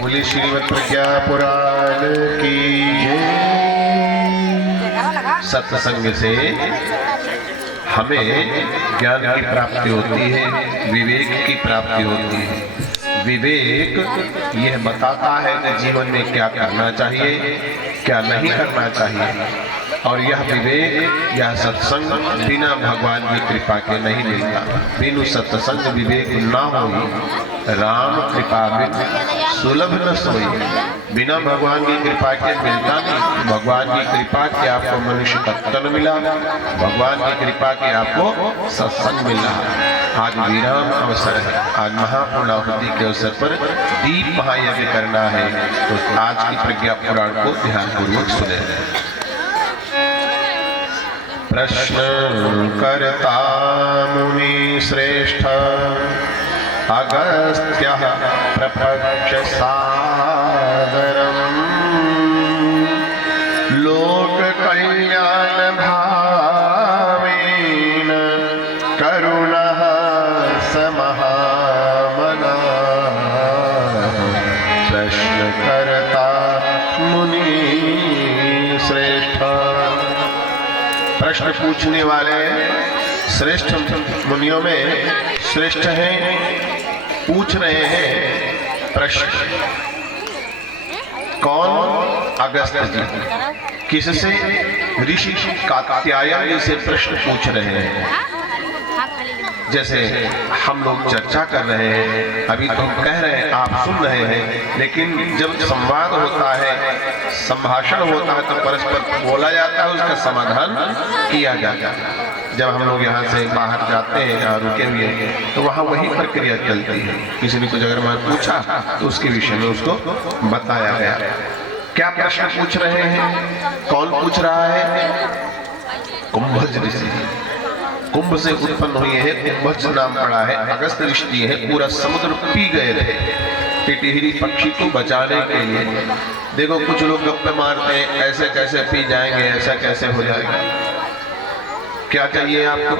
बोले श्रीमद् प्रज्ञा पुराण की सत्संग से हमें ज्ञान की प्राप्ति होती है, विवेक की प्राप्ति होती है। विवेक यह बताता है कि जीवन में क्या करना चाहिए, क्या नहीं करना चाहिए, और यह विवेक यह सत्संग बिना भगवान की कृपा के नहीं मिलता। बिनु सत्संग विवेक ना हो, राम कृपा सुलभ न सोई। बिना भगवान की कृपा के मिलता नहीं। भगवान की कृपा के आपको मनुष्य का तन मिला, भगवान की कृपा के आपको सत्संग मिला। आज विराम अवसर है, आज महापूर्णाहुति के अवसर पर दीप महायज्ञ करना है, तो आज की प्रज्ञा पुराण को ध्यानपूर्वक सुने। प्रश्न करता मुनि श्रेष्ठ अगस्त्यः प्रपक्ष सादरम् लोक कल्याण भावेन करुणः समहामना। प्रश्न करता मुनि श्रेष्ठ, प्रश्न पूछने वाले श्रेष्ठ मुनियों में श्रेष्ठ हैं, पूछ रहे हैं प्रश्न। कौन? अगस्त्य जी। किससे? ऋषि कात्यायन जी से प्रश्न पूछ रहे हैं। जैसे हम लोग चर्चा कर रहे हैं, अभी तो कह रहे हैं, आप सुन रहे हैं, लेकिन जब संवाद होता है, संभाषण होता है, तो परस्पर बोला जाता है, उसका समाधान किया जाता है। जब हम लोग यहाँ से बाहर जाते हैं, यहाँ रुके हुए हैं, तो वहाँ वही प्रक्रिया चलती है। किसी ने कुछ अगर मैं पूछा तो उसके विषय में उसको बताया गया। क्या प्रश्न पूछ रहे हैं? कौन पूछ रहा है? कुंभज ऋषि। कुंभ से उत्पन्न हुए हैं, कुंभज नाम पड़ा है। अगस्त ऋषि है, पूरा समुद्र पी गए थे टिटहिरी पक्षी को बचाने के लिए। देखो कुछ लोग गप्पे मारते हैं, ऐसे कैसे पी जाएंगे, ऐसा कैसे हो जाएगा। क्या चाहिए आपको?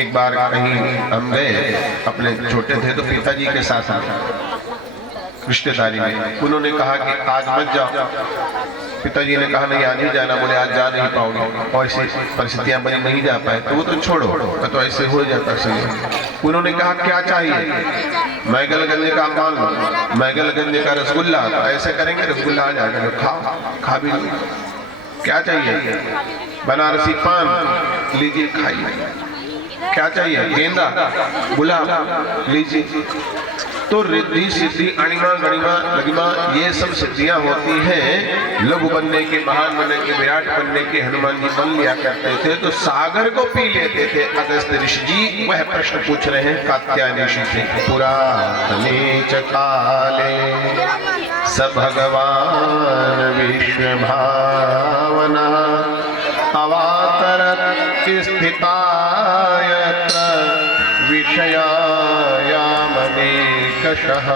एक बार कहीं हम गए, अपने छोटे थे तो पिताजी के साथ रिश्तेदारी में, उन्होंने कहा कि आज मत जाओ। पिताजी ने कहा नहीं आज ही जाना। बोले आज जा नहीं पाओगे, और ऐसी परिस्थितियां बनी नहीं जा पाए। तो वो तो छोड़ो, तो ऐसे हो जाता सही। उन्होंने कहा क्या चाहिए? मैगलगंज का मान लो, मैगलगंज का रसगुल्ला। ऐसे करेंगे रसगुल्ला आ जाएगा, खाओ, खा भी लो। क्या चाहिए? बनारसी पान, लीजिए खाइए। क्या चाहिए? गेंदा, गुलाब, लीजिए। तो रिद्धि सिद्धि अणिमा गणिमा लगिमा ये सब सिद्धियां होती हैं। लघु बनने के, महान बनने के, विराट बनने के हनुमान जी बन लिया करते थे, तो सागर को पी लेते थे। अगस्त ऋषि जी वह प्रश्न पूछ रहे हैं कात्यायन ऋषि से। पुरातने च काले स भगवान विश्व भावना अवातरत् स्थितायत्र विषयायामनेकशः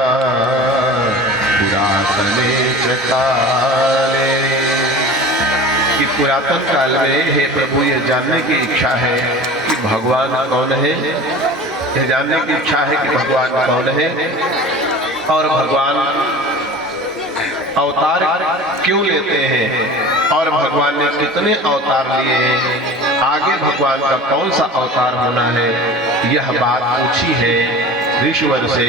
पुरातने च काले। कि पुरातन काल में हे प्रभु ये जानने की इच्छा है कि भगवान कौन है, ये जानने की इच्छा है कि भगवान कौन है, और भगवान अवतार क्यों लेते हैं, और भगवान ने कितने अवतार लिए हैं, आगे भगवान का कौन सा अवतार होना है, यह बात पूछी है ऋषिवर से।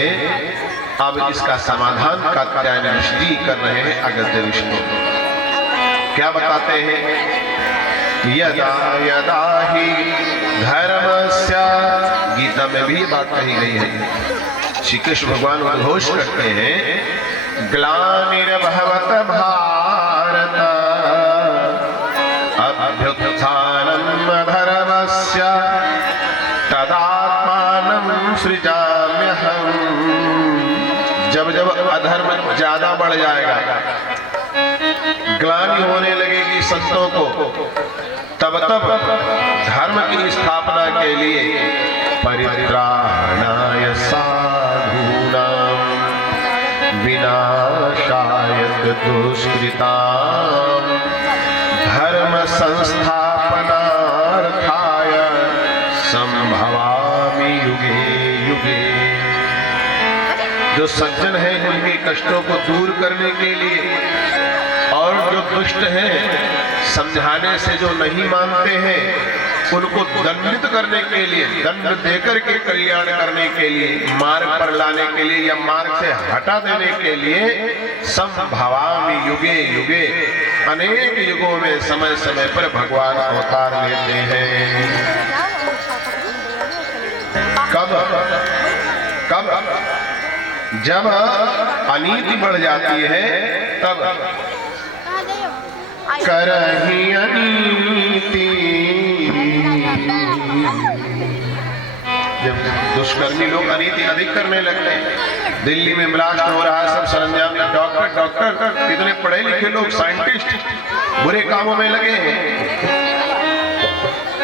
अब इसका समाधान कात्यायन ऋषि कर रहे हैं अगस्त्य ऋषि को। क्या बताते हैं? यदा यदा ही धर्मस्य, गीता में भी बात कही गई है। श्री कृष्ण भगवान उद्घोष करते हैं ग्लानिर्भवत भारत अभ्युत्थानम् धर्मस्य तदात्मानं सृजाम्यहम्। जब जब अधर्म ज्यादा बढ़ जाएगा, ग्लानि होने लगेगी संतों को, तब तब धर्म की स्थापना के लिए परित्राणाय साधूनां विनाशाय दुष्कृतां धर्म संस्थापनार्थाय संभवामि युगे युगे। जो सज्जन है उनके कष्टों को दूर करने के लिए, और जो दुष्ट है समझाने से जो नहीं मानते हैं उनको दंडित करने के लिए, दंड देकर के कल्याण करने के लिए, मार्ग पर लाने के लिए या मार्ग से हटा देने के लिए संभवामि युगे युगे, अनेक युगों में समय समय पर भगवान अवतार लेते हैं। कब कब जब अनीति बढ़ जाती है तब करही अनीति। जब दुष्कर्मी लोग अनीति अधिक करने लगते हैं, दिल्ली में ब्लास्ट हो रहा है, सब सरंजाम में डॉक्टर इतने पढ़े लिखे लोग, साइंटिस्ट बुरे कामों में लगे हैं।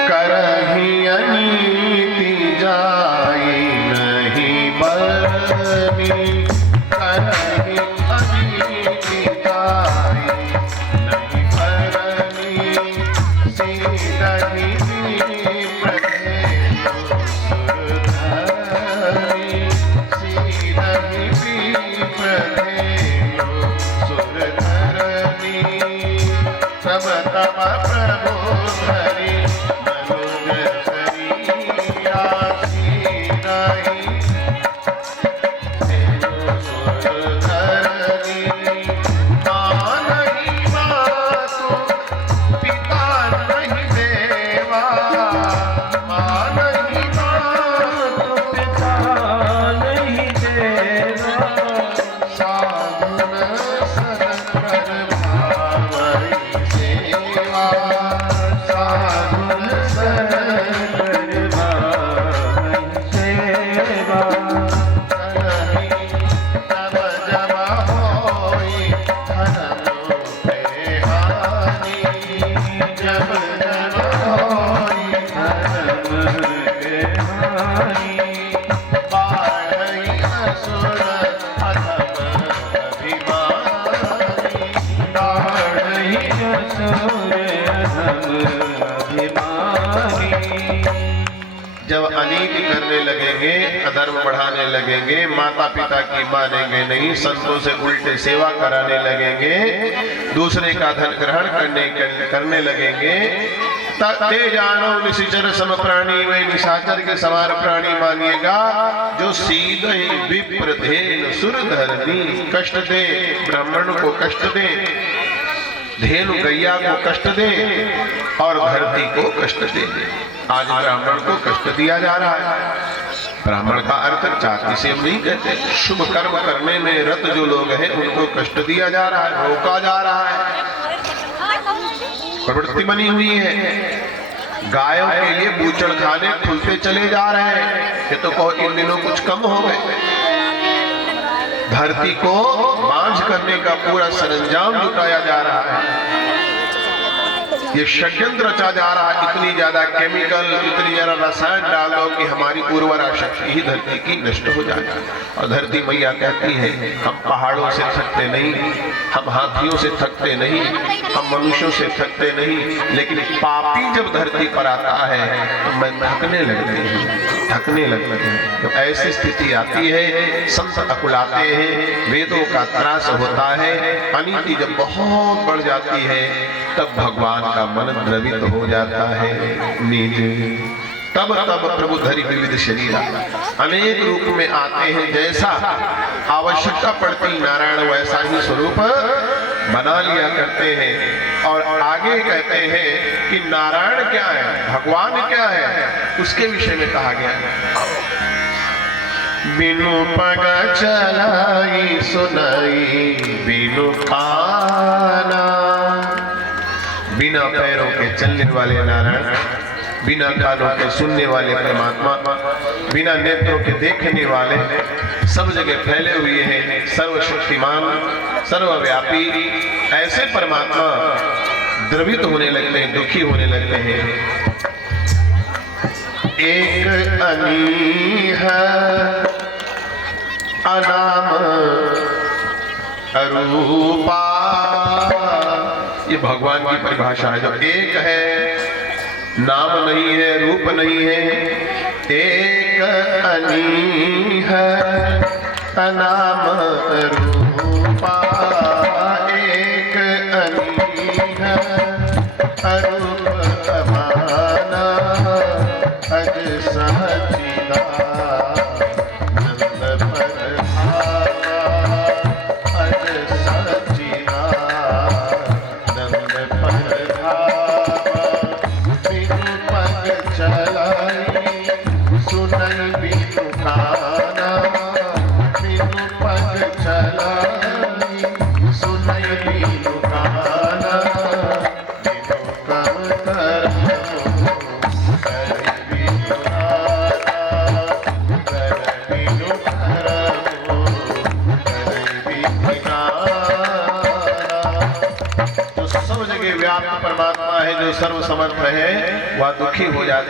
करही अनीति जाए नहीं बरनी, करही अनीति जाए नहीं बरनी, सीधही जब अनीति करने लगेंगे, अधर्म बढ़ाने लगेंगे, माता पिता की मानेंगे नहीं, संतों से उल्टे सेवा कराने लगेंगे, दूसरे का धन ग्रहण करने लगेंगे, ते जानो निशिचर सम प्राणी, वे निशाचर के समान प्राणी मानिएगा। जो सीधे विप्र धेनु सुर धरनी, कष्ट दे, ब्राह्मण को कष्ट दे, धेनु गैया को कष्ट दे और धरती को कष्ट दे। आज ब्राह्मण को कष्ट दिया जा रहा है। ब्राह्मण का अर्थ जाति से नहीं कहते, शुभ कर्म करने में रत जो लोग हैं उनको कष्ट दिया जा रहा है, रोका जा रहा है, प्रवृत्ति बनी हुई है। गायों के लिए बूचड़ खाने खुलते चले जा रहे हैं, ये तो कहो इन दिनों कुछ कम हो गए। धरती को बांझ करने का पूरा सरंजाम जुटाया जा रहा है, ये षड्यंत्र रचा जा रहा है। इतनी ज्यादा केमिकल, इतनी ज्यादा रसायन डाल दो कि हमारी उर्वरा शक्ति ही धरती की नष्ट हो जाए। और धरती मैया कहती है हम पहाड़ों से थकते नहीं, हम हाथियों से थकते नहीं, हम मनुष्यों से थकते नहीं, लेकिन पापी जब धरती पर आता है तो मैं थकने लगते हैं, थकने लगते हैं। जब ऐसी स्थिति आती है, संत अकुलाते हैं, वेदों का त्रास होता है, अनीति जब बहुत बढ़ जाती है तब भगवान का मन द्रवित हो जाता है। निज तब तब प्रभु धरि विविध शरीर, अनेक रूप में आते हैं, जैसा आवश्यकता पड़ती नारायण वैसा ही स्वरूप बना लिया करते हैं। और आगे कहते हैं कि नारायण क्या है, भगवान क्या है, उसके विषय में कहा गया है। बिनु पग चलाई सुनाई बिनु खाना, बिना पैरों के चलने वाले नारायण, बिना कानों के सुनने वाले परमात्मा, बिना नेत्रों के देखने वाले, सब जगह फैले हुए हैं, सर्वशक्तिमान, सर्वव्यापी, ऐसे परमात्मा द्रवित होने लगते हैं, दुखी होने लगते हैं। एक अनीह अनाम अरूपा, ये भगवान की परिभाषा है। जो एक है, नाम नहीं है, रूप नहीं है, एक अनी है अनाम रूपा, एक अनी है अरूप अमाना, अज सचिदा नंद प्रधाना, अज सचिदा नंद प्रधाना। बिनु पग चलाई सुनई बिनु काना, बिनु पग चलाई सुनई बिनु काना, बिनु कम करहु कर बिनु नाना, कर बिनु करहु कर बिनु नाना। जो सब जगह व्याप्त परमात्मा है, जो सर्व समर्थ है, वह दुखी हो जाता